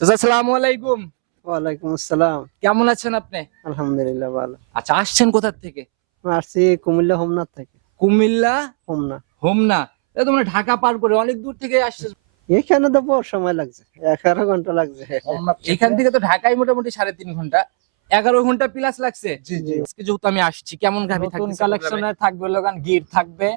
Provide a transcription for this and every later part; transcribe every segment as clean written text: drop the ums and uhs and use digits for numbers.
চাচা আসসালামু আলাইকুম। ওয়ালাইকুম আসসালাম। কেমন আছেন আপনি? আলহামদুলিল্লাহ ভালো। আচ্ছা, আসছেন কোথা থেকে? আসছি কুমিল্লা হোমনাথ থেকে। কুমিল্লা হোমনা। হোমনা। এ তো মানে ঢাকা পার করে অনেক দূর থেকে আসছেন। এখানে তো বহু সময় লাগছে, 11 ঘন্টা লাগছে। এখান থেকে তো ঢাকায় মোটামুটি 3.5 ঘন্টা, 11 ঘন্টা প্লাস লাগছে। জি জি। আজকে যেহেতু আমি আসছি, কেমন গাভী নতুন থাকবে কালেকশনের থাকবে লোগান গির থাকবে,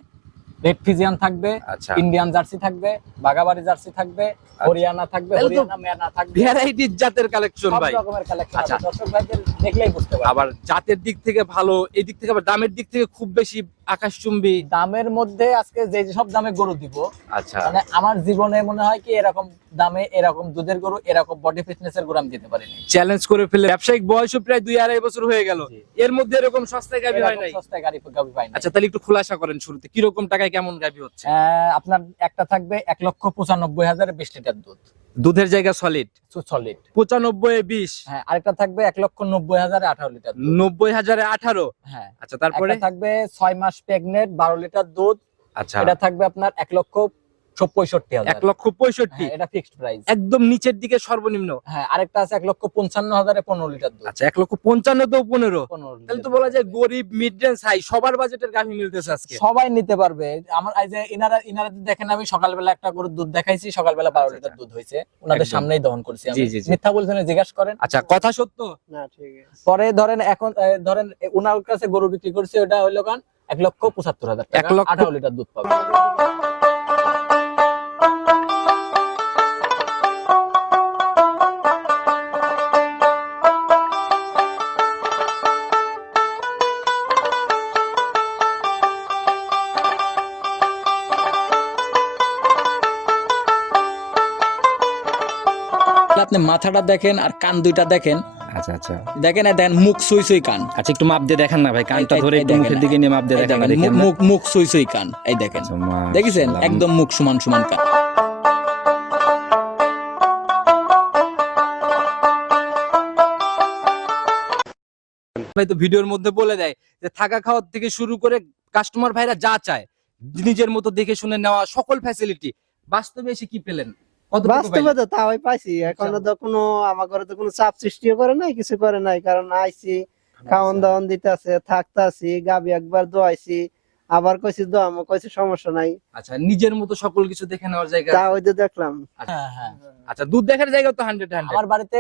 রেড ফিজিয়ান থাকবে, আচ্ছা, ইন্ডিয়ান জার্সি থাকবে, বাগাবাড়ি জার্সি থাকবে, হরিয়ানা থাকবে, তাহলে তো হরিয়ানা মেয়ানা থাকবে, ভ্যারাইটির জাতের কালেকশন সব ভাই। রকমের কালেকশন আচ্ছা। আছে। দর্শক ভাইদের দেখলেই বুঝতে পারবে। আবার জাতের দিক থেকে ভালো, এই দিক থেকে আবার দামের দিক থেকে খুব বেশি আকাশচুম্বী। দামের মধ্যে আজকে যে সব দামে গরু দিব, আচ্ছা, মানে আমার জীবনে মনে হয় কি এরকম দামে এরকম দুধের গরু এরকম বডি ফিটনেসের গরু আমি দিতে পারিনি। চ্যালেঞ্জ করে ফেলে। ব্যবসায়িক বয়সও প্রায় 2-2.5 বছর হয়ে গেল, জি। এর মধ্যে এরকম সস্তায় গাভী হয় এরকম নাই। সস্তায় গাড়ি পাই না। আচ্ছা, তাহলে একটু খোলাসা করেন শুরুতে, কিরকম টাকায় কেমন গাভী হচ্ছে? আপনার একটা থাকবে 1,95,000 20 লিটার দুধ, দুধের জায়গা সলিড সলিড। 95-20, হ্যাঁ, আরেকটা থাকবে 1,90,000 18 লিটার দুধ। 90,018। হ্যাঁ, আচ্ছা, তারপরে একটা থাকবে 6 মাস প্রেগনেন্ট 12 লিটার দুধ। আচ্ছা, এটা থাকবে আপনার 1,65,000। 1,65,000 হ্যাঁ, এটা ফিক্সড প্রাইস। একদম নিচের দিকে সর্বনিম্ন। হ্যাঁ, আরেকটা আছে 1,55,000 15 লিটার দুধ। আচ্ছা, 1,55,000 তো 15। 15 তাহলে তো লিটার বলা দুধ। যায় গরিব, মিড রেঞ্জ, হাই সবার বাজেটের গাভী মিলতেছে আজকে। সবাই নিতে পারবে। আমার এই যে ইনারা দেখেন, আমি সকালবেলা একটা গরুর দুধ দেখাইছি, সকালবেলা 12 আচ্ছা, লিটার দুধ হয়েছে, ওনাদের একদম। সামনেই দহন করছি আমি। জি, জি, জি। মিথ্যা বলছেন জিজ্ঞাসা করেন। আচ্ছা, কথা সত্য। না ঠিক আছে। পরে ধরেন এখন ধরেন ওনার কাছে গরু বিক্রি করছে, ওটা হইলো কান 1,75,000 টাকা, 1,00,000 18 লিটার দুধ পাবে। আপনি মাথাটা দেখেন আর কান দুইটা দেখেন, আচ্ছা, আচ্ছা, দেখেন দেখেন মুখ সুই সুই কান। আচ্ছা, একটু মাপ দিয়ে দেখান না ভাই, কানটা ধরে এই একটু দেখেন, মুখের দিকে নিয়ে মাপ দিয়ে এই দেখান না, দেখেন, দেখেন না? মুখ সুই সুই কান, এই দেখেন, আচ্ছা, মাশাআল্লাহ। দেখেছেন একদম মুখ সমান সমান কান। ভাই তো ভিডিওর মধ্যে বলে দেয় যে থাকা খাওয়ার থেকে শুরু করে কাস্টমার ভাইরা যা চায় নিজের মতো দেখে শুনে নেওয়া সকল ফ্যাসিলিটি। বাস্তবে এসে কি পেলেন? কতটুকু বাস্তবে পাইলেন? তো তাই পাইছি। এখনো তো কোনো আমার ঘরে তো কোনো চাপ সৃষ্টিও করে নাই, কিছু করে নাই। কারণ আইছি, খাওন দাওয়ান দিতেছে, থাকতাছি, গাবি একবার দোয়াইছি, আবার কইছি দোয়ামো, কইছি সমস্যা নাই। আচ্ছা, নিজের মতো সকল কিছু দেখে নেওয়ার জায়গা তা আছে। ওই যে দেখলাম। হ্যাঁ হ্যাঁ, আচ্ছা, দুধ দেখার জায়গা তো 100 আমার বাড়িতে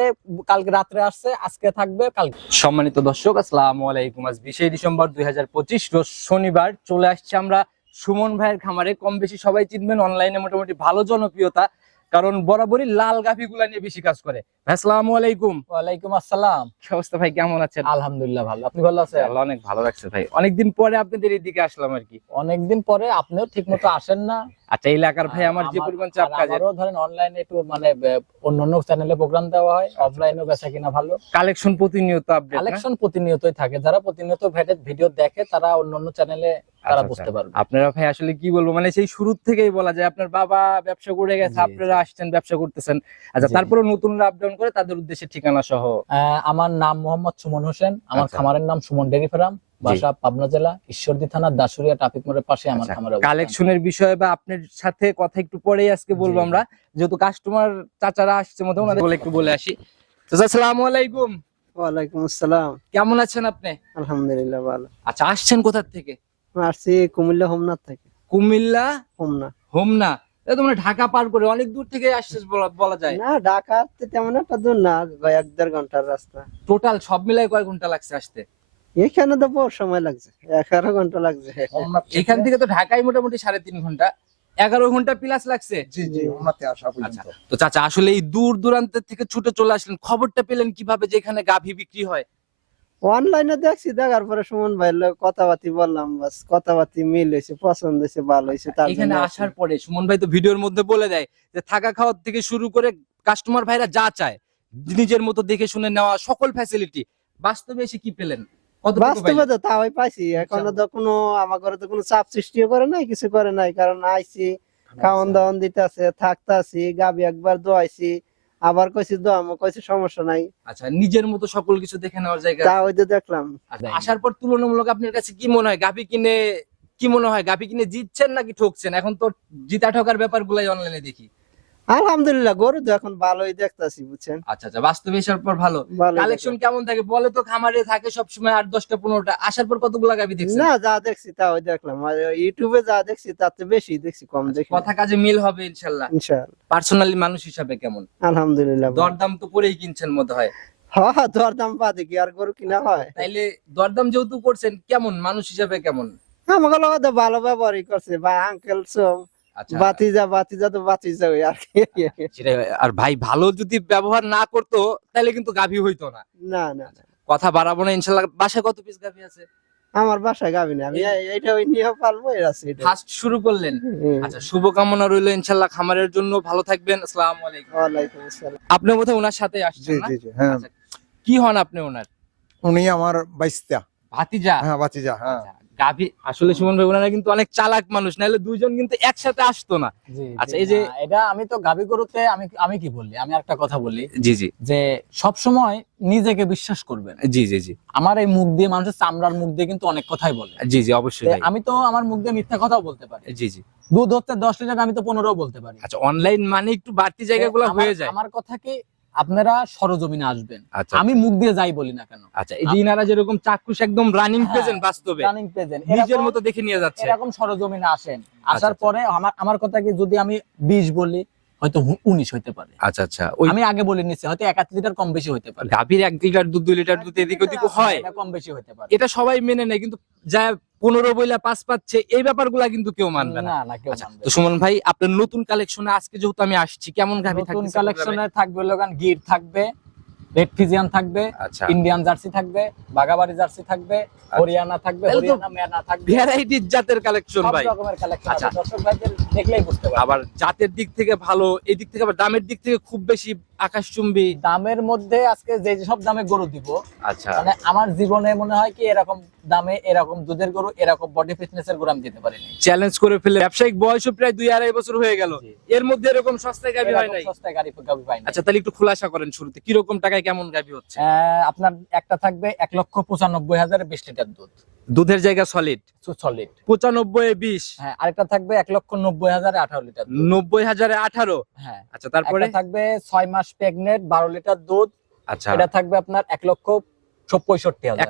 কালকে রাত্রে আসছে, আজকে থাকবে কালকে। সম্মানিত দর্শক, আসসালামু আলাইকুম। আজ 20 ডিসেম্বর 2025 রোজ শনিবার চলে আসছে আমরা সুমন ভাইয়ের খামারে। কম বেশি সবাই চিনবেন, অনলাইনে মোটামুটি ভালো জনপ্রিয়তা, কারণ বরাবরই লাল গাভীগুলা নিয়ে বেশি কাজ করে। ভাই আসসালামু আলাইকুম। ওয়ালাইকুম আসসালাম। কি অবস্থা ভাই, কেমন আছেন? আলহামদুলিল্লাহ ভালো, আপনি ভালো আছেন? আল্লাহ অনেক ভালো রাখছে ভাই, অনেকদিন পরে আপনাদের এদিকে আসলাম আর কি। অনেকদিন পরে, আপনিও ঠিক মতো আসেন না। আচ্ছা, এলাকার ভাই আমার যে পরিমাণ চাপ কাজে, আমারও ধরেন অনলাইনে একটু মানে অন্যান্য চ্যানেলে প্রোগ্রাম দেওয়া হয়, অফলাইনেও বেচা কিনা ভালো। কালেকশন প্রতিনিয়ত আপডেট। কালেকশন প্রতিনিয়তই থাকে, যারা প্রতিনিয়ত ভিডিও দেখে তারা অন্যান্য চ্যানেলে তারা বুঝতে পারবে। আপনারা ভাই আসলে কি বলবো, মানে সেই শুরু থেকেই বলা যায় আপনার বাবা ব্যবসা করে গেছে, জি, আপনারা জি। আসছেন ব্যবসা করতেছেন। আচ্ছা, জি। তারপরে নতুনরা আপ ডাউন করে তাদের উদ্দেশ্যে ঠিকানা সহ। আমার নাম মোহাম্মদ সুমন হোসেন, আমার আচ্ছা। খামারের নাম সুমন ডেইরি ফার্ম, বাসা পাবনা জেলা ঈশ্বরদী থানা দাসুরিয়া ট্রাফিক মোড়ের পাশে আমার খামার অবস্থান। কালেকশনের বিষয়ে বা আপনার সাথে কথা একটু পরেই আজকে বলবো জি, আমরা, যেহেতু কাস্টমার চাচারা আসছে মধ্যে ওনাদের বলে একটু বলে আসি। চাচা আসসালামু আলাইকুম। ওয়ালাইকুম আসসালাম। কেমন আছেন আপনি? আলহামদুলিল্লাহ ভালো। আচ্ছা, আসছেন কোথা থেকে? আসছি কুমিল্লা হোমনাথ থেকে। কুমিল্লা হোমনা। হোমনা। এ তো মানে ঢাকা পার করে অনেক দূর থেকে আসছিস বলা যায়। না, ঢাকা তো তেমন একটা দূর না, 1-1.5 ঘন্টার রাস্তা। টোটাল সব মিলাই কয় ঘন্টা লাগছে আসতে? এখানে তো বহু সময় লাগছে, 11 ঘন্টা লাগছে। এখান থেকে তো ঢাকায় মোটামুটি 3.5 ঘন্টা, 11 ঘন্টা প্লাস লাগছে। জি জি। আচ্ছা, তো চাচা আসলে এই দূর দূরান্ত থেকে ছুটে চলে আসলেন, খবরটা পেলেন কিভাবে যে এখানে গাভী বিক্রি হয়? অনলাইনে দেখছি, দেখার পরে সুমন ভাইয়ের লগে কথাবার্তি বললাম, বাস কথাবার্তি মিল হয়েছে, পছন্দ হয়েছে, ভালো হয়েছে। তার এখানে জন্য আসার পরে সুমন ভাই তো ভিডিওর মধ্যে বলে দেয় যে থাকা খাওয়ার থেকে শুরু করে কাস্টমার ভাইরা যা চায় নিজের মতো দেখে শুনে নেওয়া সকল ফ্যাসিলিটি। বাস্তবে এসে কি পেলেন? কতটুকু বাস্তবে পাইলেন? তো তাই পাইছি। এখনো তো কোনো আমার ঘরে তো কোনো চাপ সৃষ্টিও করে নাই, কিছু করে নাই। কারণ আইছি, খাওন দাওয়ান দিতেছে, থাকতাছি, গাবি একবার দোয়াইছি, আবার কইছি দোয়ামো, কইছি সমস্যা নাই। আচ্ছা, নিজের মতো সকল কিছু দেখে নেওয়ার জায়গা তা আছে। ওই যে দেখলাম। আচ্ছা, আসার পর তুলনামূলক আপনার কাছে কি মনে হয় গাভী কিনে, কি মনে হয় গাভী কিনে জিতছেন নাকি ঠকছেন? এখন তো জিতা ঠকার ব্যাপারগুলাই অনলাইনে দেখি। আলহামদুলিল্লাহ, গরু তো এখন ভালোই দেখতাছি, বুঝছেন। আচ্ছা আচ্ছা, বাস্তবে আসার পর ভালো ভালোই কালেকশন কেমন থাকে বলে তো? খামারে থাকে সবসময় 8-10টা 15টা, আসার পর কতগুলা গাভী দেখতাছি। দেখছেন? না, যা দেখছি তা ওই দেখলাম, আর ইউটিউবে যা দেখছি তাতে বেশি দেখছি, কম দেখি না। কথা কাজে মিল হবে ইনশাল্লাহ। ইনশাআল্লাহ। পার্সোনালি মানুষ হিসাবে কেমন? আলহামদুলিল্লাহ। দরদাম তো করেই কিনছেন মনে হয়। হ্যাঁ, দরদাম বাদে কি আর গরু কিনা হয়? তাইলে দরদাম যেহেতু করছেন, কেমন মানুষ হিসাবে কেমন? আমাকে লগত ভালো ব্যবহারই করছে ভাই, আঙ্কেল সব আচ্ছা, বাতিজা তো বাতিজা ওই আর কি। সেটাই। আর ভাই ভালো যদি ব্যবহার না করতো তাহলে কিন্তু গাভী হইতো না। না না না, কথা বাড়াবো না ইনশাল্লাহ। বাসায় কত পিস গাভী আছে? আমার বাসায় গাবি না, আমি এইটা ওই নিয়ে পালবো, এর আছে এটা। ফার্স্ট শুরু করলেন। আচ্ছা, শুভকামনা রইলো ইনশাল্লাহ খামারের জন্য। ভালো থাকবেন। আসসালামু আলাইকুম। ওয়ালাইকুম আসসালাম। আপনি বোধহয় ওনার সাথে আসছেন না? হ্যাঁ, আচ্ছা, কি হন আপনি ওনার? উনি আমার বাইস্তা। ভাতিজা? হ্যাঁ, বাতিজা। হ্যাঁ, আচ্ছা, গাভী আসলে সুমন ভাই ওনারা কিন্তু অনেক চালাক মানুষ, নাহলে দুইজন কিন্তু একসাথে আসতো না। আচ্ছা, এই যে এটা আমি তো গাবি গরুতে আমি কি বলি, আমি একটা কথা বলি জি জি যে সব সময় নিজেকে বিশ্বাস করবেন। জি জি জি আমার এই মুখ দিয়ে, মানুষের চামড়ার মুখ দিয়ে কিন্তু অনেক কথাই বলে। জি জি অবশ্যই যে ভাই। আমি তো আমার মুখ দিয়ে মিথ্যা কথাও বলতে পারি। জি জি। দুধ হচ্ছে 10 লিটার, আমি তো 15 বলতে পারি। আচ্ছা, অনলাইন মানে একটু বাড়তি জায়গাগুলো হয়ে যায়। আমার কথা কি, আপনারা সরজমিনে আসবেন, আচ্ছা আমি মুখ দিয়ে যাই বলি না কেন। আচ্ছা, এই যে ইনারা যেরকম চাক্ষুষ একদম রানিং হ্যাঁ, প্রেজেন্ট, বাস্তবে রানিং প্রেজেন্ট, নিজের মতো দেখে নিয়ে যাচ্ছে। এরকম সরজমিনে আসেন, আসার আচ্ছা। পরে আমার কথা কি, যদি আমি 20 বলি হয়তো 19 হইতে পারে। আচ্ছা আচ্ছা, ওই আমি আগে বলে নিচ্ছি, হয়তো 1 লিটার কম বেশি হইতে পারে। গাভীর 1 লিটার দুধ 2 লিটার দুধ এদিক ওদিক হয়, এটা কম বেশি হইতে পারে। এটা সবাই মেনে নেয়, কিন্তু যা 15 বইলা 5 পাচ্ছে এই ব্যাপারগুলা কিন্তু কেউ মানবে না। না না, কেউ আচ্ছা, মানবে তো না। সুমন ভাই আপনার নতুন কালেকশনে আজকে যেহেতু আমি আসছি, কেমন গাভী নতুন থাকবে? কালেকশনে থাকবে লোগান গির থাকবে, রেড ফিজিয়ান থাকবে, আচ্ছা, ইন্ডিয়ান জার্সি থাকবে, বাগাবাড়ি জার্সি থাকবে, হরিয়ানা থাকবে, তাহলে তো হরিয়ানা মেয়ানা থাকবে, ভ্যারাইটির জাতের কালেকশন সব ভাই। রকমের কালেকশন আচ্ছা। আছে। দর্শক ভাইদের দেখলেই বুঝতে পারবে। আবার জাতের দিক থেকে ভালো, এই দিক থেকে আবার দামের দিক থেকে খুব বেশি আকাশচুম্বী। দামের মধ্যে আজকে যে সব দামে গরু দিব, আচ্ছা, মানে আমার জীবনে মনে হয় কি এরকম দামে এরকম দুধের গরু, এরকম বডি ফিটনেসের গরু আমি দিতে পারিনি। চ্যালেঞ্জ করে ফেলে। ব্যবসায়িক বয়সও প্রায় 2-2.5 বছর হয়ে গেল, জি। এর মধ্যে এরকম সস্তায় গাভী হয় এরকম নাই। সস্তায় গাড়ি পাই না। আচ্ছা, তাহলে একটু খোলাসা করেন শুরুতে, কি রকম টাকায় কেমন গাভী হচ্ছে? আপনার একটা থাকবে 1,95,000 20 লিটার দুধ, দুধের জায়গা সলিড সলিড। 95 20, হ্যাঁ, আরেকটা থাকবে 1,90,000 18 লিটার দুধ। 90,000 18। হ্যাঁ, আচ্ছা, তারপরে? একটা থাকবে 6 মাস প্রেগনেন্ট 12 লিটার দুধ, আচ্ছা, এটা থাকবে আপনার 1,65,000।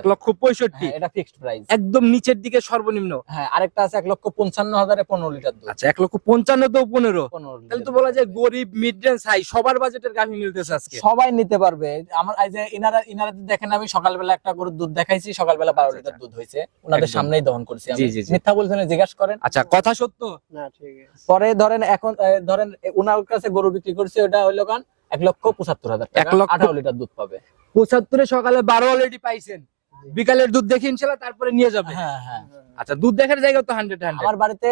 1,65,000। হ্যাঁ, এটা ফিক্সড প্রাইস। একদম নিচের দিকে সর্বনিম্ন। হ্যাঁ, আরেকটা আছে 1,55,000 15 লিটার দুধ। আচ্ছা, 1,55,000 তো 15। 15 তাহলে তো লিটার বলা যায় দুধ। গরিব, মিড রেঞ্জ, হাই সবার বাজেটের গাভী মিলতেছে আজকে। সবাই নিতে পারবে। আমার এই যে ইনারা দেখেন, আমি সকালবেলা একটা গরুর দুধ দেখাইছি, সকালবেলা 12 লিটার দুধ হয়েছে, ওনাদের একদম। সামনেই দহন করছি আমি। জি, জি, জি। মিথ্যা বলছেন জিজ্ঞাসা করেন। আচ্ছা, কথা সত্য। না, ঠিক আছে। পরে ধরেন এখন ধরেন ওনার কাছে গরু বিক্রি করছে, ওটা হইলো কান 1,75,000 টাকা, 18 লিটার দুধ পাবে। 75 সকালে 12 অলরেডি পাইছেন, বিকালের দুধ দেখে ইনশাআল্লাহ তারপরে নিয়ে যাবে। হ্যাঁ হ্যাঁ, আচ্ছা, দুধ দেখার জায়গা তো 100। আমার বাড়িতে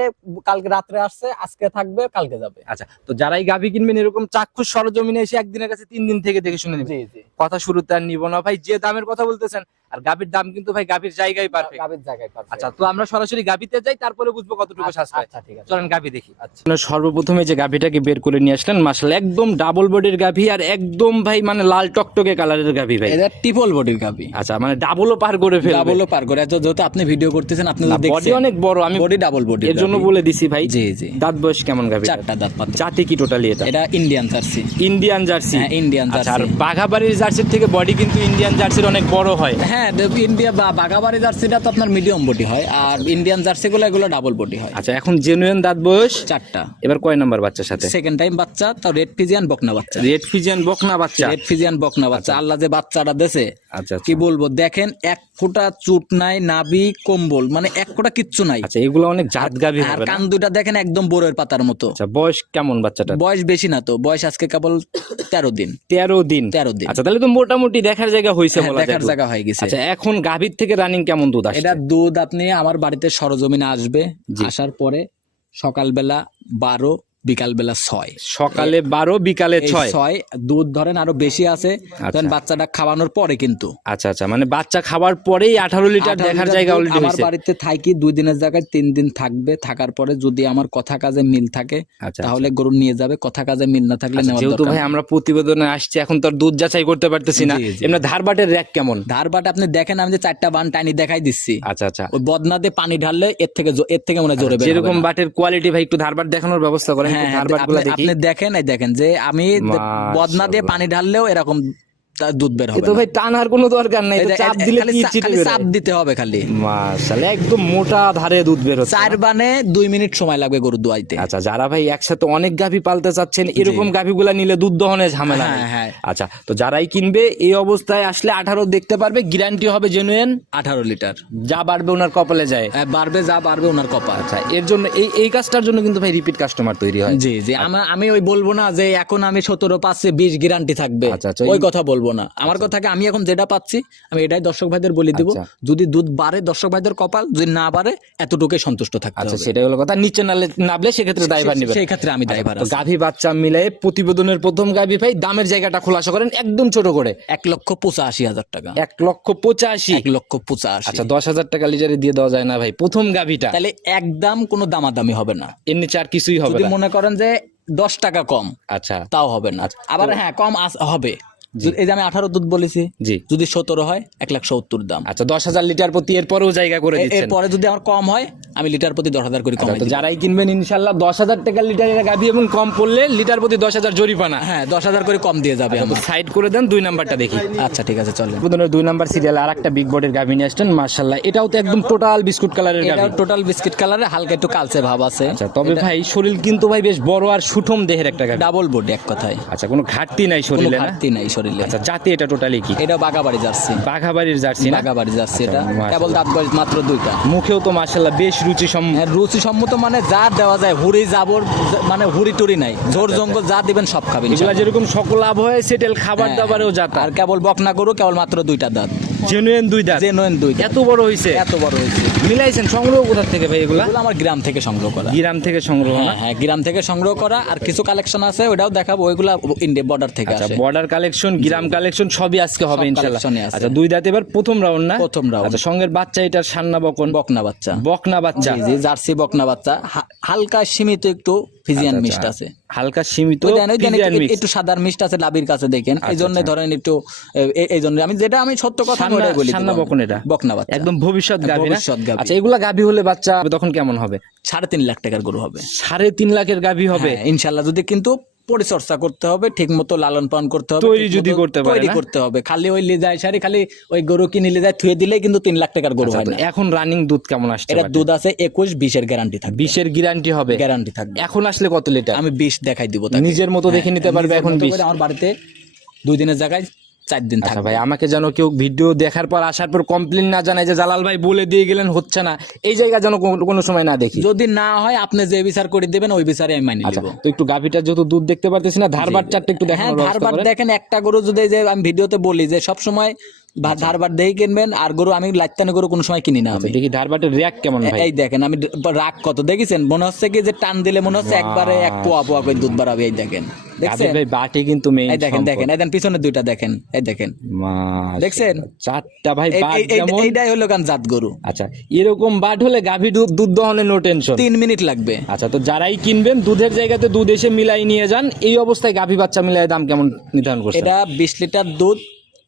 কালকে রাত্রে আসছে, আজকে থাকবে, কালকে যাবে। আচ্ছা, তো যারাই গাভী কিনবেন এরকম চাক্ষুষ সরজমিনে এসে একদিনের কাছে 3 দিন থেকে দেখে শুনে নেবেন। জি জি, কথা শুরুতে আর নিব না ভাই, যে দামের কথা বলতেছেন, আর গাভীর দাম কিন্তু ভাই গাভীর জায়গায় পারফেক্ট। গাবির জায়গায় পাবে। আচ্ছা, তো আমরা সরাসরি গাভীতে যাই, তারপরে বুঝবো কতটুকু সাশ্রয়। আচ্ছা, ঠিক আছে। চলেন গাভী দেখি। আচ্ছা। সর্বপ্রথমে যে গাভীটাকে বের করে নিয়ে আসলেন, মাশাআল্লাহ একদম ডাবল বডির গাভী, আর একদম ভাই মানে লাল টকটকে কালারের গাভী ভাই। এটা ট্রিপল বডির গাবি, আচ্ছা, মানে ডাবলও পার করে ফেলবে। ডাবলও পার করে। যেহেতু আপনি ভিডিও করতেছেন, আপনি বডি দেখছেন অনেক বড়, আমি বডি ডাবল বডি, এর জন্য বলে দিছি ভাই। জি জি, দাঁত বয়স কেমন গাভী? 4টা দাঁত পাচ্ছে। জাতি কি টোটালি এটা? এটা ইন্ডিয়ান জার্সি। Indian jersey. হ্যাঁ, ইন্ডিয়ান আচ্ছা, আর জার্সি। বাঘাবাড়ির জার্সির থেকে বডি কিন্তু ইন্ডিয়ান জার্সির অনেক বড় হয়। হ্যাঁ, ইন্ডিয়া বা বাগাবাড়ি জার্সিটা তো আপনার মিডিয়াম বডি হয়, আর ইন্ডিয়ান জার্সি এগুলো ডাবল বডি হয়। আচ্ছা, এখন জেনুইন দাঁত বয়স 4টা। এবার কয় নাম্বার বাচ্চার সাথে? সেকেন্ড টাইম বাচ্চা, তাও রেড ফিজিয়ান বকনা বাচ্চা। রেড ফিজিয়ান বকনা বাচ্চা। রেড ফিজিয়ান বকনা বাচ্চা, আল্লাহ যে বাচ্চাটা দেছে, আচ্ছা কি বলবো, দেখেন 1 ফোঁটা চুট নাই, নাভি কম্বল, মানে 1 ফোঁটা কিচ্ছু নাই। আচ্ছা, এগুলো অনেক জাত গাভী আর হবে না? কান দুটা দেখেন একদম বড়ের পাতার মতো। আচ্ছা, বয়স কেমন বাচ্চাটা? বয়স বেশি না তো, বয়স আজকে কেবল 13 দিন। 13 দিন। 13 দিন। আচ্ছা, তাহলে তো মোটামুটি দেখার জায়গা হইছে হ্যাঁ, বলা যায়। দেখার জায়গা হয়ে গেছে। আচ্ছা, এখন গাভীর থেকে রানিং কেমন দুধ আসছে? এটা দুধ আপনি আমার বাড়িতে সরজমিনে আসবে, জি। আসার পরে সকালবেলা 12, বিকালবেলা 6। সকালে 12, বিকালে 6। 6 দুধ ধরেন আরো বেশি আছে, আচ্ছা। ধরেন বাচ্চাটা খাওয়ানোর পরে কিন্তু। আচ্ছা আচ্ছা, মানে বাচ্চা খাবার পরেই 18 লিটার 18 দেখার লিটার জায়গা দুধ অলরেডি আমার হইছে। বাড়িতে থাকি 2 দিনের জায়গায় 3 দিন থাকবে, থাকার পরে যদি আমার কথা কাজে মিল থাকে আচ্ছা, তাহলে গরু নিয়ে যাবে, কথা কাজে মিল না থাকলে আচ্ছা, নেওয়ার যেহেতু দরকার ভাই নেই। আমরা প্রতিবেদনে আসছি, এখন তো আর দুধ যাচাই করতে পারতেছি না। জি, জি। এমনি ধারবাটের র্যাক কেমন? ধারবাট আপনি দেখেন, আমি যে 4টা বান টানি দেখাই দিচ্ছি, আচ্ছা আচ্ছা, ওই বদনাতে পানি ঢাললে এর থেকে মনে হয় জোরে বের হবে যেরকম না। বাটের কোয়ালিটি ভাই, একটু ধারবাট দেখানোর ব্যবস্থা করেন। একটু হ্যাঁ, ধারবাটগুলো দেখি। আপনি দেখেন, এই দেখেন যে আমি বদনা দিয়ে পানি ঢাললেও এরকম দুধ বের হবে তো না। ভাই টানার কোনো দরকার নাই, তো চাপ দিলে খালি কি চিটে খালি বের চাপ হয়? দিতে হবে খালি। মাশাআল্লাহ, একদম মোটা ধারে দুধ বের হচ্ছে। 4 বানে 2 মিনিট সময় লাগবে গরু দোয়াইতে। আচ্ছা, যারা ভাই একসাথে অনেক গাভী পালতে চাচ্ছেন, এরকম গাভীগুলা নিলে দুধ দহনে ঝামেলা নেই। হ্যাঁ, হ্যাঁ। আচ্ছা, তো যারাই কিনবে এই অবস্থায় আসলে 18 দেখতে পারবে, গ্যারান্টি হবে জেনুইন, 18 লিটার যা বাড়বে ওনার কপালে যায়। বাড়বে, যা বাড়বে ওনার কপাল। আচ্ছা, এর জন্য এই কাজটার জন্য কিন্তু ভাই রিপিট কাস্টমার তৈরি হয়। জি জি, আমি ওই বলবো না যে এখন আমি 17 পাচ্ছি 20 গ্যারান্টি থাকবে, আচ্ছা, আচ্ছা, ওই কথা বলবো না। আমার কথাকে আমি এখন যেটা পাচ্ছি আমি এটাই দর্শক ভাইদের বলে দিব। আচ্ছা। যদি দুধ বাড়ে দর্শক ভাইদের কপাল, যদি না বাড়ে এতটুকুই সন্তুষ্ট থাকতে আচ্ছা, হবে। সেটাই হলো কথা। নিচে নামলে সেক্ষেত্রে দায়ভার নেবে। সেই ক্ষেত্রে আমি দায়ভার তো আছি। গাভী বাচ্চা মিলে প্রতিবেদনের প্রথম গাভী ভাই দামের জায়গাটা খোলাসা করেন একদম ছোট করে। 1,85,000 টাকা। 1,85,000। 1,85,000। আচ্ছা, 10,000 টাকা লিটারে দিয়ে দেওয়া যায় না ভাই প্রথম গাভীটা? তাহলে একদম কোনো দামাদামি হবে না। এর নিচে আর কিছুই হবে যদি না। মনে করেন যে 10 টাকা কম, আচ্ছা, তাও হবে না। আবার হ্যাঁ, কম হবে। এই যে আমি 18 দুধ বলেছি, জি। যদি 17 হয় 1,70,000 দাম। আচ্ছা, 10,000 লিটার প্রতি এরপরেও জায়গা করে দিচ্ছেন। এরপরে যদি আমার কম হয় আমি লিটার প্রতি 10,000 করে কমাই তো দিব। যারাই কিনবেন ইনশাল্লাহ 10,000 টাকা লিটারের গাভী এবং কম পড়লে লিটার প্রতি 10,000 জরিমানা। হ্যাঁ, 10,000 করে কম দিয়ে যাবে আমার। সাইড করে দেন, 2 নাম্বারটা দেখি। আচ্ছা ঠিক আছে, চলেন। প্রতিবেদনের 2 নাম্বার সিরিয়ালে আরেকটা বিগ বডির গাভী নিয়ে আসছেন, মাশাআল্লাহ। এটাও তো একদম টোটাল বিস্কুট কালারের এটা গাভী। টোটাল বিস্কিট কালারে, হালকা একটু কালচে ভাব আছে। আচ্ছা, তবে ভাই শরীর কিন্তু ভাই বেশ বড় আর সুঠম দেহের একটা গাভী। ডাবল বডি এক কথায়, আচ্ছা, কোনো ঘাটতি নাই কোনো শরীরে না? ঘাটতি নাই শরীরে। আচ্ছা, জাতি এটা টোটালি কি? এটা বাগাবাড়ি জার্সি। বাঘাবাড়ির জার্সি না? বাগাবাড়ি জার্সি। এটা মাশাআল্লাহ। কেবল দাঁত বয়স মাত্র 2টা। মুখেও তো মাশাআল্লাহ বেশ রুচি রুচিসম্মত, মানে যা দেওয়া যায়, হুড়ি জাবর, মানে হুড়ি টুরি নাই, ঝোর জঙ্গল যা দিবেন সব খাবেন। এগুলা যেরকম সকল আবহাওয়ায় সেটেল খাবার হ্যাঁ, দাবারেও যাতা। আর কেবল বকনা গরু, কেবল মাত্র 2টা দাঁত, জেনুইন 2 দাঁত। জেনুইন 2 দাঁত। এত বড় হইছে? এত বড় হয়েছে। মিলাইছেন সংগ্রহ কোথা থেকে ভাই এগুলা? এগুলো আমার গ্রাম থেকে সংগ্রহ করা। গ্রাম থেকে সংগ্রহ না? হ্যাঁ হ্যাঁ, গ্রাম থেকে সংগ্রহ করা। আর কিছু কালেকশন আছে, ওটাও দেখাবো, ওইগুলা ইন্ডিয়া বর্ডার থেকে আচ্ছা, আসে। বর্ডার কালেকশন, গ্রাম কালেকশন সবই আজকে হবে সব ইনশাআল্লাহ। কালেকশনই আছে। আচ্ছা, 2 দাঁত এবার প্রথম রাউন্ড না? প্রথম রাউন্ড। আচ্ছা, সঙ্গের বাচ্চা এটার সান্না বকন? বকনা বাচ্চা। বকনা বাচ্চা। জি জি, জার্সি বকনা বাচ্চা, হালকা সীমিত একটু ফিজিয়ান আচ্ছা, মিষ্ট আছে। হালকা সীমিত ওই দেন, ফিজিয়ান মিক্স। একটু সাদার মিষ্ট আছে লাবির কাছে, দেখেন। এই জন্য ধরেন একটু, এই জন্য আমি সত্য কথা আমি ওটাই বলি। সান্না বকন এটা? বকনা বাচ্চা, একদম ভবিষ্যৎ গাভী না? ভবিষ্যৎ গাভী। আচ্ছা, এগুলা গাভী হলে বাচ্চা তখন কেমন হবে? 3.5 লাখ টাকার গরু হবে। 3.5 লাখের গাভী হবে? হ্যাঁ, ইনশাল্লাহ। যদি কিন্তু পরিচর্যা করতে হবে, ঠিক মতো লালন পালন করতে হবে, তৈরি ঠিক যদি মতো করতে পারে তৈরি না? করতে হবে। খালি ওই লিজায় সারি, খালি ওই গরু কিনে লিজায় থুয়ে দিলেই কিন্তু 3 লাখ টাকার গরু হয় তো না। এখন রানিং দুধ কেমন আসছে? এটা দুধ আছে 21-20 এর গ্যারান্টি থাকবে। 20 এর গ্যারান্টি হবে? গ্যারান্টি থাকবে। এখন আসলে কত লিটার? আমি 20 দেখাই দিব তাকে। নিজের মতো দেখে নিতে পারবে এখন 20? আমার বাড়িতে 2 দিনের জায়গায় 4 দিন আচ্ছা থাকবে। ভাই, আমাকে যেন কেউ ভিডিও দেখার পর আসার পর কমপ্লেন না জানায় যে জালাল ভাই বলে দিয়ে গেলেন হচ্ছে না, এই জায়গা যেন কোনো সময় না দেখি। যদি না হয় আপনি যে বিচার করে দিবেন ওই বিচারে আমি মানি আচ্ছা, নিব। তো একটু গাভীটা যেহেতু দুধ দেখতে পারতেছি না, ধারবার চারটা একটু হ্যাঁ, দেখানোর ব্যবস্থা ধারবার করেন। দেখেন। একটা গরু যদি, যে আমি ভিডিওতে বলি যে সব সময় ধারবার দেখে কিনবেন, আর গরু আমি লাইতানি গরু কোনো সময় কিনি না আমি। দেখি ধারবাটের রিয়াক কেমন ভাই? এই দেখেন, আমি রাগ কত দেখেছেন, মনে হচ্ছে কি যে টান দিলে মনে হচ্ছে একবারে 1 পোয়া পোয়া করে দুধ বাড়াবে। এই দেখেন, গাভীর দেখছেন? ভাই বাটে কিন্তু মেইন। এই দেখেন, দেখেন, এই দেন পিছনে 2টা দেখেন, এই দেখেন, দেখছেন? চারটা ভাই বাট যেমন। এইটাই হলো কারণ জাত গরু। আচ্ছা, এরকম বাট হলে গাভী দুধ দহনে নো টেনশন। 3 মিনিট লাগবে। আচ্ছা, তো যারাই কিনবেন দুধের জায়গাতে দুধ এসে মিলাই নিয়ে যান। এই অবস্থায় গাভী বাচ্চা মিলাই দাম কেমন নির্ধারণ করছেন? এটা 20 লিটার দুধ,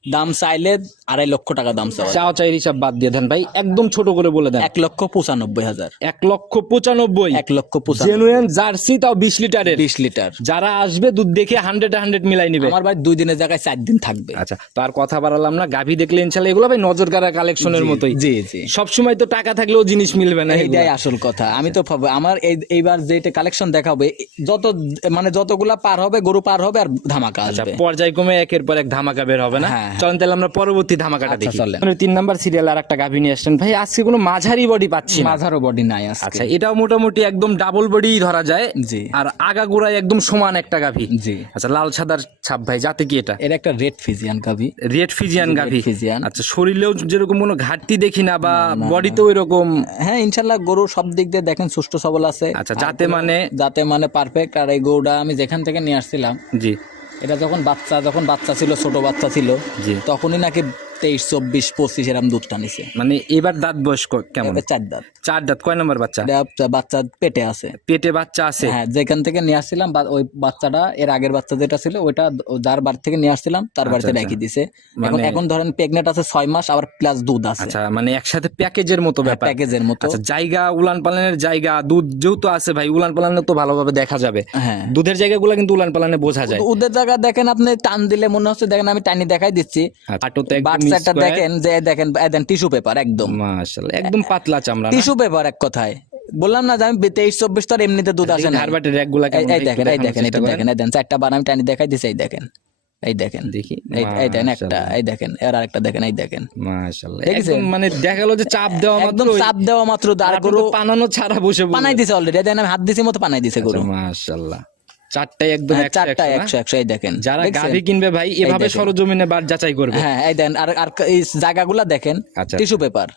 দাম চাইলে 2.5 লক্ষ টাকা দাম চাওয়া। চাও চাই হিসাব বাদ দিয়ে দেন ভাই, একদম ছোট করে বলে দেন। 1,95,000। 1,95,000। 1,95,000 জেনুইন জার্সি, তাও 20 লিটারের। 20 লিটার। যারা আসবে দুধ দেখে 100 মিলাই নিবে। আমার বাড়ি 2 দিনের জায়গায় 4 দিন থাকবে। আচ্ছা, তো আর কথা বাড়ালাম না, গাভী দেখলে ইনশাআল্লাহ এগুলো ভাই নজর কাড়া কালেকশনের মতোই। জি জি, সবসময় তো টাকা থাকলেও জিনিস মিলবে না। এইটাই আসল কথা। আমি তো আমার এইবার যেটা কালেকশন দেখাবে, যতগুলা পার হবে, গরু পার হবে আর ধামাকা আচ্ছা, আসবে। পর্যায়ক্রমে একের পর এক ধামাকা বের হবে না? হ্যাঁ, হ্যাঁ। চলেন তাহলে আমরা পরবর্তী ধামাকাটা আচ্ছা, দেখি। চলেন। 3 নাম্বার সিরিয়াল আর একটা গাভী নিয়ে আসছেন ভাই। আজকে কোনো মাঝারি বডি পাচ্ছি না। মাঝারও বডি নাই আজকে। আচ্ছা, এটাও মোটামুটি একদম ডাবল বডি ধরা যায়। জি। আর আগাগোড়ায় একদম সমান একটা গাভী। জি। আচ্ছা, লাল সাদার ছাপ ভাই, জাতে কি এটা? এর একটা রেড ফিজিয়ান গাভি। রেড ফিজিয়ান গাভী। ফিজিয়ান। আচ্ছা, শরীরেও যেরকম কোনো ঘাটতি দেখি না, বা বডিতেও এরকম। হ্যাঁ, ইনশাল্লাহ গরু সব দিক দিয়ে দেখেন সুস্থ সবল আছে। আচ্ছা, আর যাতে মানে পারফেক্ট। আর এই গরুটা আমি যেখান থেকে নিয়ে আসছিলাম, জি, এটা যখন বাচ্চা ছিল, ছোট বাচ্চা ছিল, জি। তখনই নাকি 23, 24, 25 এরকম দুধটা নিছে। মানে এবার দাঁত বয়স কেমন? এবার 4 দাঁত। 4 দাঁত। কয় নম্বর বাচ্চা? এটা বাচ্চা পেটে আছে। পেটে বাচ্চা আছে? হ্যাঁ, যেখান থেকে নিয়ে আসছিলাম ওই বাচ্চাটা, এর আগের বাচ্চা যেটা ছিল ওইটা যার বাড়ি থেকে নিয়ে আসছিলাম তার বাড়িতে রেখে দিছে। এখন ধরেন প্রেগনেন্ট আছে 6 মাস, আবার প্লাস দুধ আছে। আচ্ছা, মানে একসাথে প্যাকেজের মতো ব্যাপার। প্যাকেজের মতো। আচ্ছা, জায়গা উলান পালানের জায়গা, দুধ যেহেতু আছে ভাই, উলান পালানে তো ভালোভাবে দেখা যাবে। হ্যাঁ, দুধের জায়গাগুলো কিন্তু উলান পালানে বোঝা যায়। ওদের জায়গা দেখেন আপনি, টান দিলে মনে হচ্ছে, দেখেন আমি টানি দেখাই দিচ্ছি, বাচ্চাটা দেখেন, যে দেখেন টিস্যু পেপার একদম, মাশাআল্লাহ, একদম পাতলা চামড়া, টিস্যু পেপার এক কথায়। বললাম না যে আমি 23, 24 তো আর এমনিতে দুধ আসে না। হারবাটের র্যাকগুলো কেমন? এই দেখেন, এই দেখেন, এটা দেখেন, এই দেখেন, 4টা বার আমি টানি দেখাই দিছি, এই দেখেন, এই দেখেন, দেখি, এই দেখেন একটা, এই দেখেন, এর আরেকটা দেখেন, এই দেখেন, মাশাআল্লাহ, দেখেছেন? একদম মানে দেখা গেল যে চাপ দেওয়া মাত্র, একদম চাপ দেওয়া মাত্র আর গরু পানানো ছাড়া বসে পানাই দিছে অলরেডি। দেখেন আমি হাত দিছি মতো পানাই দিছে গরু। মাশাআল্লাহ, চারটাই একদম 4টা 100, এই দেখেন। যারা গাভী কিনবে ভাই এভাবে সরজমিনে বার যাচাই করবে। হ্যাঁ, এই দেন, আর এই জায়গাগুলা দেখেন, আচ্ছা, টিস্যু পেপার।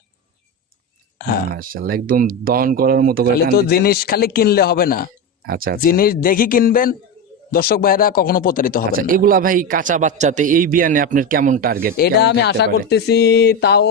হ্যাঁ, মাশাআল্লাহ, একদম দহন করার মতো করে। খালি তো জিনিস খালি কিনলে হবে না, আচ্ছা, জিনিস দেখি কিনবেন, দর্শক ভাইরা কখনো প্রতারিত হবে না। এগুলা ভাই কাঁচা বাচ্চাতে এই বিয়ানে আপনার কেমন টার্গেট? এটা আমি আশা করতেছি তাও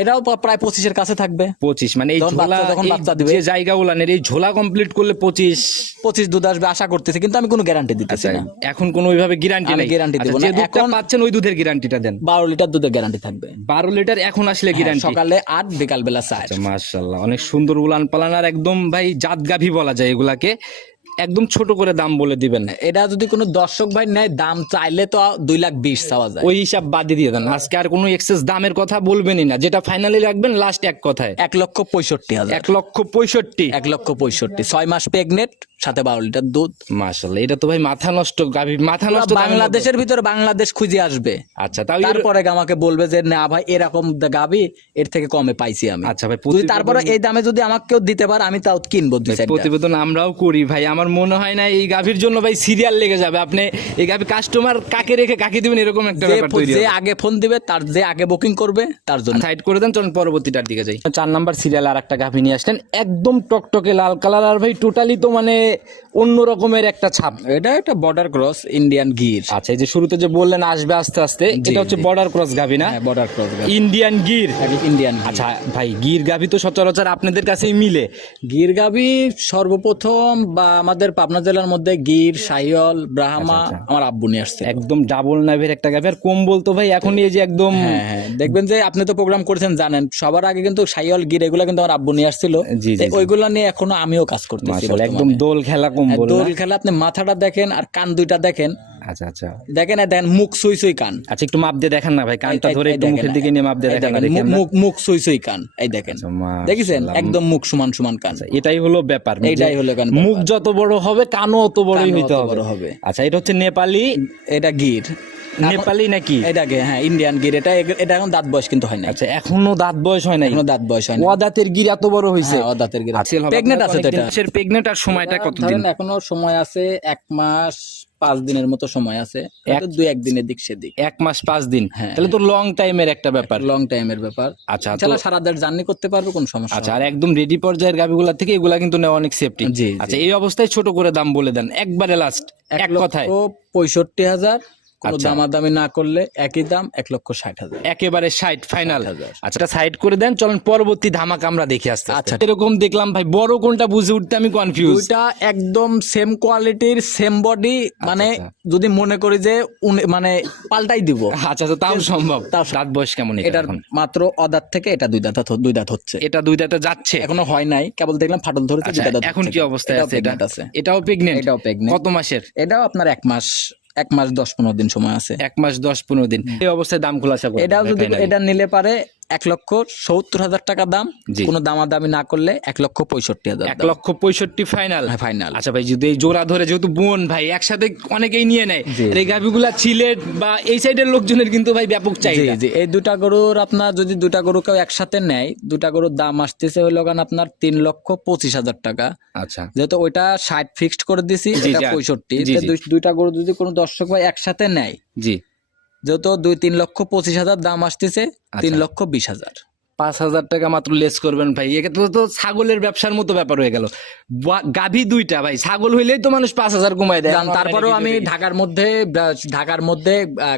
এটাও প্রায় 25-এর কাছে থাকবে। 25, মানে এই যখন ঝোলা, বাচ্চা যখন বাচ্চা দিবে, যে জায়গা উলানের এই ঝোলা কমপ্লিট করলে 25 দুধ আসবে আশা করতেছি, কিন্তু আমি কোনো গ্যারান্টি দিতেছি না। এখন কোনো ওইভাবে গ্যারান্টি আমি নাই? গ্যারান্টি দেব না। যে দুধটা এখন পাচ্ছেন ওই দুধের গ্যারান্টিটা দেন। 12 লিটার দুধের গ্যারান্টি থাকবে। 12 লিটার এখন আসলে গ্যারান্টি? সকালে 8, বিকাল বেলা 4। মাশাআল্লাহ, অনেক সুন্দর উলান পালানার একদম ভাই জাত গাভী বলা যায় এগুলাকে। একদম ছোট করে দাম বলে দিবেন। এটা যদি কোনো দর্শক ভাই নেয়, দাম চাইলে তো 2,20,000 চাওয়া যায়। ওই হিসাব বাদই দিয়ে দেন, আজকে আর কোনো এক্সেস দামের কথা বলবেনই না, যেটা ফাইনালি রাখবেন লাস্ট এক কথায়। 1,65,000। 1,65,000। 1,65,000, 6 মাস প্রেগনেন্ট, সাথে 12 লিটার দুধ। মাশাআল্লাহ, এটা তো ভাই মাথা নষ্ট গাভী, মাথা নষ্ট। বাংলাদেশের ভিতরে বাংলাদেশ খুঁজে আসবে। আচ্ছা, তাও তারপরে আমাকে বলবে যে না ভাই এরকম গাভী এর থেকে কমে পাইছি আমি। আচ্ছা ভাই, যদি তারপরে এই দামে যদি আমাকে কেউ দিতে পারে, আমি তাও কিনবো। প্রতিবেদন আমরাও করি ভাই, আমার মনে হয় না এই গাভীর জন্য ভাই সিরিয়াল লেগে যাবে। আপনি এই গাভী কাস্টমার কাকে রেখে কাকে দিবেন এরকম একটা ব্যাপার তৈরি হবে। যে আগে ফোন দিবে, তার যে আগে বুকিং করবে তার জন্য। সাইড করে দেন, চলুন পরবর্তীটার দিকে যাই। 4 নাম্বার সিরিয়াল আর একটা গাভী নিয়ে আসলেন, একদম টকটকে লাল কালার, আর ভাই টোটালি তো মানে অন্য রকমের একটা ছাপ। এটা একটা বর্ডার ক্রস ইন্ডিয়ান গির। আচ্ছা, এই যে শুরুতে যে বললেন আসবে আস্তে আস্তে, এটা হচ্ছে বর্ডার ক্রস গাভী না? হ্যাঁ, border cross Indian Gir. Indian. আচ্ছা ভাই, গির গাভী তো সচরাচর আপনাদের কাছেই মিলে। গির গাভী সর্বপ্রথম বা আমাদের পাবনা জেলার মধ্যে গির, শাহিওয়াল, ব্রাহ্মা আমার আব্বু নিয়ে আসছে। একদম ডাবল নাভের একটা গাভী, আর কম বলতো ভাই এখন এই যে একদম। হ্যাঁ, দেখবেন যে আপনি তো প্রোগ্রাম করেছেন জানেন, সবার আগে কিন্তু শাহিওয়াল, গির এগুলো কিন্তু আমার আব্বু নিয়ে আসছিল। ওইগুলো নিয়ে এখনো আমিও কাজ করতেছি। একদম দোল খেলা কম্বল। দোল খেলা, আপনি মাথাটা দেখেন আর কান দুইটা দেখেন। আচ্ছা আচ্ছা, দেখেন মুখ সুই সুই কান। আচ্ছা, একটু মাপ দিয়ে দেখেন না ভাই, কানটা ধরে একটু মুখের দিকে নিয়ে মাপ দিয়ে দেখেন। মুখ সুই সুই কান, এই দেখেন, দেখেছেন একদম মুখ সমান সমান কান। এটাই হলো ব্যাপার, এটাই হলো কান। মুখ যত বড় হবে কানও অত বড়ই হইতে হবে। আচ্ছা, এটা হচ্ছে নেপালি, এটা গির। নেপালি নাকি? এটাকে হ্যাঁ ইন্ডিয়ান গির। এটা এখন দাঁত বয়স কিন্তু হয় না। আচ্ছা, এখনো দাঁত বয়স হয় না? এখনো দাঁত বয়স হয় না। ও দাঁতের গির এত বড় হইছে? ও দাঁতের গির প্রেগনেন্ট আছে তো। এটা প্রেগনেন্ট, আর সময়টা কতদিন? এখনো সময় আছে 1 মাস 5 দিনের মতো সময় আছে, 2-1 দিনের দিক সেদিক। 1 মাস 5 দিন, তাহলে তো লং টাইমের একটা ব্যাপার। লং টাইমের ব্যাপার। আচ্ছা, তাহলে সারা দেড় জার্নি করতে পারবে, কোনো সমস্যা। আচ্ছা, আর একদম রেডি পর্যায়ের গাভিগুলা থেকে এগুলা কিন্তু নেওয়া অনেক সেফটি। আচ্ছা, এই অবস্থায় ছোট করে দাম বলে দেন একবারে লাস্ট এক কথায়। 1,65,000, কোনো দামাদামি না করলে একই দাম 1,60,000, একেবারে 60 ফাইনাল। আচ্ছা, সাইড করে দেন, চলেন পরবর্তী ধামাকা আমরা দেখে আসতে। আচ্ছা, এরকম দেখলাম ভাই, বড় কোনটা বুঝে উঠতে আমি কনফিউজ। দুইটা একদম সেম কোয়ালিটির, সেম বডি, মানে যদি মনে করি যে মানে পাল্টাই দিব। আচ্ছা, তো তাও সম্ভব। দাঁত বয়স কেমন এটার? মাত্র অদাঁত থেকে এটা 2 দাঁত হচ্ছে। এটা 2 দাঁতে যাচ্ছে, এখনো হয় নাই, কেবল দেখলাম ফাটল ধরেছে। এখন কি অবস্থায় আছে? এটাও প্রেগনেন্ট? এটাও প্রেগনেন্ট। কত মাসের? এটাও আপনার 1 মাস 10-15 দিন সময় আছে। 1 মাস 10-15 দিন। এই অবস্থায় দাম খোলাসা করে এটাও যদি এটা নিলে পারে 1,70,000 টাকা দাম, কোনো দামাদামি না করলে 1,65,000। 1,65,000 ফাইনাল? ফাইনাল। আচ্ছা ভাই, যদি এই জোড়া ধরে, যেহেতু বোন ভাই একসাথে অনেকেই নিয়ে নেয়, এই গাভিগুলা সিলেট বা এই সাইডের লোকজনের কিন্তু ভাই ব্যাপক চাহিদা। এই 2টা গরুর আপনার যদি 2টা গরু কেউ একসাথে নেয়, 2টা গরুর দাম আসতেছে হলো গান আপনার 3,25,000 টাকা। আচ্ছা, যেহেতু ওইটা 60 ফিক্সড করে দিছি, এটা 65। 2টা গরু যদি কোনো দর্শক ভাই একসাথে নেয়, জি, যেহেতু 3,25,000 দাম আসতেছে, 3,20,000 5,000 টাকা মাত্র লেস করবেন ভাই, এক্ষেত্রে তো ছাগলের ব্যবসার মতো ব্যাপার হয়ে গেল। গাভী দুইটা ভাই, ছাগল হইলেই তো মানুষ 5,000 কমায় দেয়। তারপরেও আমি ঢাকার মধ্যে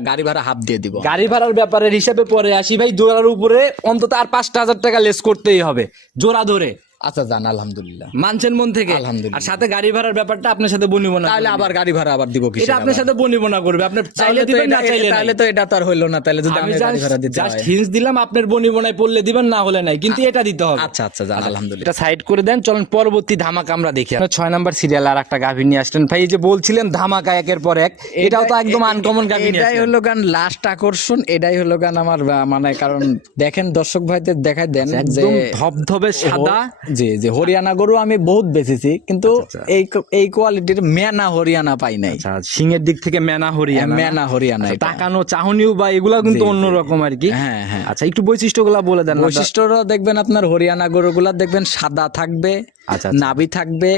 গাড়ি ভাড়া হাফ দিয়ে দিব। গাড়ি ভাড়ার ব্যাপারের হিসাবে পরে আসি ভাই, জোড়ার উপরে অন্তত আর 5,000 টাকা লেস করতেই হবে জোড়া ধরে। আচ্ছা জান, আলহামদুলিল্লাহ মানছেন মন থেকে? আলহামদুলিল্লাহ। আর সাথে গাড়ি ভাড়ার ব্যাপারটা আপনার সাথে বনিবনা তাহলে আবার গাড়ি ভাড়া আবার দিব কি? এটা আপনার সাথে বনিবনা করবে, আপনি চাইলে দিবেন না চাইলে নাই। তাহলে তো এটা তো আর হইলো না, তাহলে যদি আমি আমি গাড়ি ভাড়া দিতে জাস্ট হয়। হিন্স দিলাম, আপনার বনিবনায় পড়লে দিবেন, না হলে নাই, কিন্তু এটা দিতে হবে। আচ্ছা আচ্ছা জান, আলহামদুলিল্লাহ। এটা সাইড করে দেন, চলেন পরবর্তী ধামাকা আমরা দেখি। 6 নাম্বার সিরিয়াল আর একটা গাভী নিয়ে আসলেন ভাই, এই যে বলছিলেন ধামাকা একের পর এক, এটাও তো একদম আনকমন গাভী নিয়ে এটাই আসলেন। হলো গান লাস্ট আকর্ষণ, এটাই হলো গান আমার মানে, কারণ দেখেন দর্শক ভাইদের দেখাই দেন যে একদম ধবধবে সাদা। জি জি, হরিয়ানা গরু আমি বহুত বেচেছি, কিন্তু আচ্ছা। এই কোয়ালিটির মেনা হরিয়ানা পাই নাই। আচ্ছা, সিংয়ের দিক থেকে মেনা হরিয়ানা, মেনা হরিয়ানা আচ্ছা, এটা। তাকানো চাহনিও বা এগুলা কিন্তু জি, জি। অন্যরকম আর কি। হ্যাঁ হ্যাঁ। আচ্ছা, একটু বৈশিষ্ট্যগুলা বলে দেন। বৈশিষ্ট্যটা দেখবেন আপনার হরিয়ানা গরুগুলা দেখবেন সাদা থাকবে, আচ্ছা, নাভি থাকবে,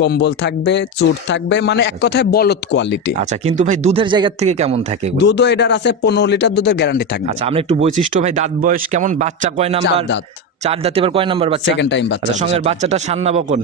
কম্বল থাকবে, চুট থাকবে, মানে এক কথায় বলদ কোয়ালিটি। আচ্ছা, কিন্তু ভাই দুধের জায়গা থেকে কেমন থাকে এগুলো? দুধও এটার আছে 15 লিটার দুধের গ্যারান্টি থাকবে। আচ্ছা, আমরা একটু বৈশিষ্ট্য ভাই, দাঁত বয়স কেমন, বাচ্চা কয় নাম্বার? 4 দাঁত। 4 দাঁত, এবার কয় নাম্বার বাচ্চা? সেকেন্ড টাইম বাচ্চা। আচ্ছা, সঙ্গের বাচ্চাটা সান্না বকন?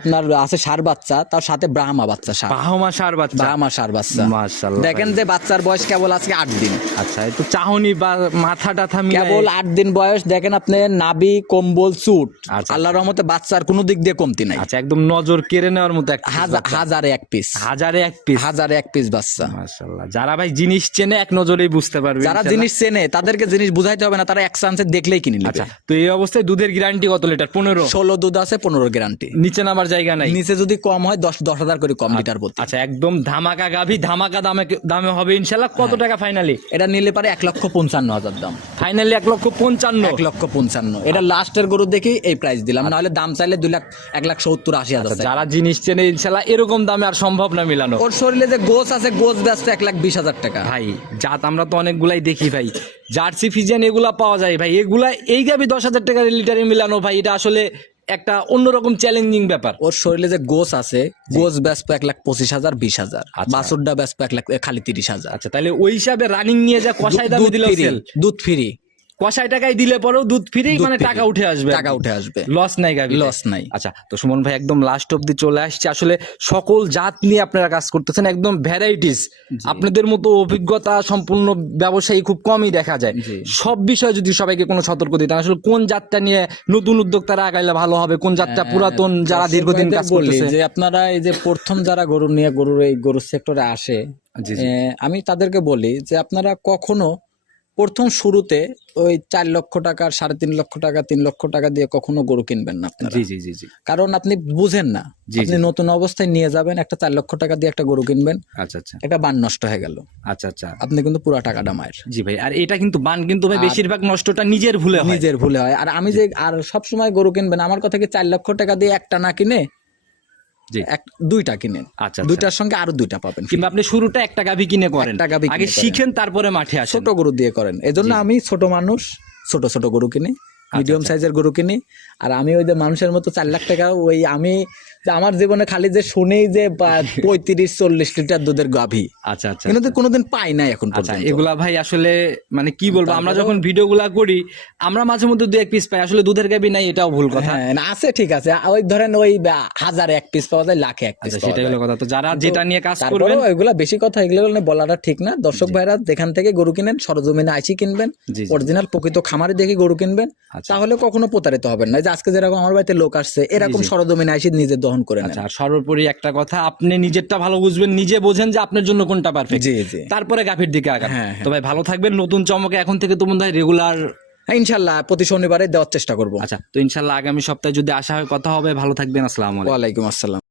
আপনার আছে ষাঁড় বাচ্চা, তার সাথে ব্রাহ্মা বাচ্চা, বাহমা সার বাচ্চা। ব্রাহ্মা ষাঁড় বাচ্চা। মাশাআল্লাহ। দেখেন যে বাচ্চার বয়স কেবল আজকে 8 দিন। আচ্ছা, একটু চাহনি বা মাথা টাথা মিলাই কেবল 8 দিন বয়স। দেখেন আপনি নাভি, কম্বল, চুট, আচ্ছা। আল্লাহর রহমতে বাচ্চার কোনো দিক দিয়ে কমতি নাই। আচ্ছা, একদম নজর কেড়ে নেওয়ার মতো একটা হাজারে এক পিস, হাজারে এক পিস। হাজারে এক পিস বাচ্চা। মাশাআল্লাহ, যারা ভাই জিনিস চেনে এক নজরেই বুঝতে পারবে। যারা ইনশাআল্লাহ। জিনিস চেনে তাদেরকে জিনিস বুঝাইতে হবে না, তারা এক চান্সে দেখলেই কিনে নেবে। আচ্ছা, তো এই অবস্থায় দুধের গ্যারান্টি কত লিটার? 15। 16 দুধ আছে, 15 গ্যারান্টি। নিচে নামার জায়গা নাই? নিচে যদি কম হয় 10,000 করে কম লিটার প্রতি। আচ্ছা, একদম ধামাকা গাভী, ধামাকা দামে হবে ইনশাআল্লাহ। কত টাকা ফাইনালি? এটা নিলে পারে 1,55,000 দাম। ফাইনালি 1,55,000। 1,55,000 এটা লাস্টের গরু দেখি এই প্রাইস দিলাম, নাহলে দাম চাইলে 1,70,000-1,80,000। যারা জিনিস চেনে ইনশাআল্লাহ এরকম দামে আর সম্ভব না মিলানো। ওর শরীরে যে গোছ আছে, গোছ ব্যস্ত 1,20,000 টাকা। ভাই জাত আমরা তো অনেকগুলাই দেখি ভাই, জার্সি ফিজিয়ান এগুলা পাওয়া যায় ভাই, এগুলা এই গাভী 10,000 টাকার লিটারে মিলানো ভাই, এটা আসলে একটা অন্যরকম চ্যালেঞ্জিং ব্যাপার। ওর শরীরে যে গোছ আছে, গোছ ব্যস্ত 1,25,000, 20,000। বাছুরটা ব্যস্ত খালি 30,000। আচ্ছা, তাহলে ওই হিসাবে রানিং নিয়ে যা কষাই দামে দিলেও সেল। দুধ ফ্রি, কষাই টাকায় দিলে পরেও দুধ ফ্রি, মানে টাকা উঠে আসবে, টাকা উঠে আসবে, লস নাই গাভী, লস নাই। আচ্ছা, তো সুমন ভাই একদম লাস্ট অব্দি চলে আসছে, আসলে সকল জাত নিয়ে আপনারা কাজ করতেছেন, একদম ভ্যারাইটিস। আপনাদের মতো অভিজ্ঞতা সম্পূর্ণ ব্যবসায়ী খুব কমই দেখা যায়। সব বিষয়ে যদি সবাইকে কোনো সতর্ক দিতেন, আসলে কোন জাতটা নিয়ে নতুন উদ্যোক্তারা আগাইলে ভালো হবে, কোন জাতটা পুরাতন যারা দীর্ঘদিন কাজ করতেছে। যে আপনারা এই যে প্রথম যারা গরু নিয়ে গরুর সেক্টরে আসে, আমি তাদেরকে বলি যে আপনারা কখনো প্রথম শুরুতে ওই 4 লক্ষ টাকা, 3.5 লক্ষ টাকা, 3 লক্ষ টাকা দিয়ে কখনো গরু কিনবেন না আপনারা। জি জি জি জি। কারণ আপনি বুঝেন না, আপনি নতুন অবস্থায় নিয়ে যাবেন, একটা 4 লক্ষ টাকা দিয়ে একটা গরু কিনবেন, আচ্ছা আচ্ছা একটা বান নষ্ট হয়ে গেল, আচ্ছা আচ্ছা। আপনি কিন্তু পুরো টাকাটা মায়ের। জি ভাই, আর এটা কিন্তু বান কিন্তু ভাই বেশিরভাগ নষ্টটা নিজের ভুলে হয়, নিজের ভুলে হয়। আর আমি যে আর সব সময় গরু কিনবেন, আমার কথা কি 4 লক্ষ টাকা দিয়ে একটা না কিনে দুইটা কিনেন, আচ্ছা, দুইটার সঙ্গে আরো দুইটা পাবেন। কিংবা আপনি শুরুটা একটা গাভী কিনে করেন, একটা গাভী আগে কিনে করেন। শিখেন তারপরে মাঠে আসেন। ছোট গরু দিয়ে করেন। এজন্য আমি ছোট মানুষ, ছোট ছোট গরু কিনি, মিডিয়াম সাইজের গরু কিনি। আর আমি ওই যে মানুষের মতো 4 লাখ টাকা ওই আমি আমার জীবনে খালি যে শুনেই যে 35-40 লিটার দুধের গাভী, আচ্ছা আচ্ছা, কিন্তু কোনোদিন পাই নাই এখন আচ্ছা। পর্যন্ত। এগুলা ভাই আসলে মানে কি বলবো, আমরা যখন ভিডিওগুলা করি আমরা মাঝে মধ্যে 2-1 পিস পাই, আসলে দুধের গাভী নাই এটাও ভুল কথা। হ্যাঁ, না আছে, ঠিক আছে, ওই ধরেন ওই 1000 এক পিস পাওয়া যায়, লাখে এক পিস পাওয়া সেটাই যায়। হলো কথা। তো যারা যেটা নিয়ে কাজ করবেন, তারপরেও এগুলা বেশি কথা, এগুলো বলাটা ঠিক না। দর্শক ভাইরা যেখান থেকে গরু কিনেন, সরজমিনে আইসি কিনবেন, অরিজিনাল প্রকৃত খামারে দেখে গরু কিনবেন, তাহলে কখনো প্রতারিত হবেন না। যে আজকে যেরকম আমার বাড়িতে লোক আসছে, এরকম সরজমিনে আইসি নিজে দহন করে নেন। আচ্ছা, আর সর্বোপরি একটা কথা, আপনি নিজেরটা ভালো বুঝবেন, নিজে বোঝেন যে আপনার জন্য কোনটা পারফেক্ট, জি জি, তারপরে গাভীর দিকে আগান। তো ভাই ভালো থাকবেন, নতুন চমকে এখন থেকে তো মনে হয় রেগুলার ইনশাল্লাহ প্রতি শনিবারে দেওয়ার চেষ্টা করবো। আচ্ছা, তো ইনশাল্লাহ আগামী সপ্তাহে যদি আসা হয় কথা হবে। ভালো থাকবেন, আসসালামু আলাইকুম। ওয়ালাইকুম আসসালাম।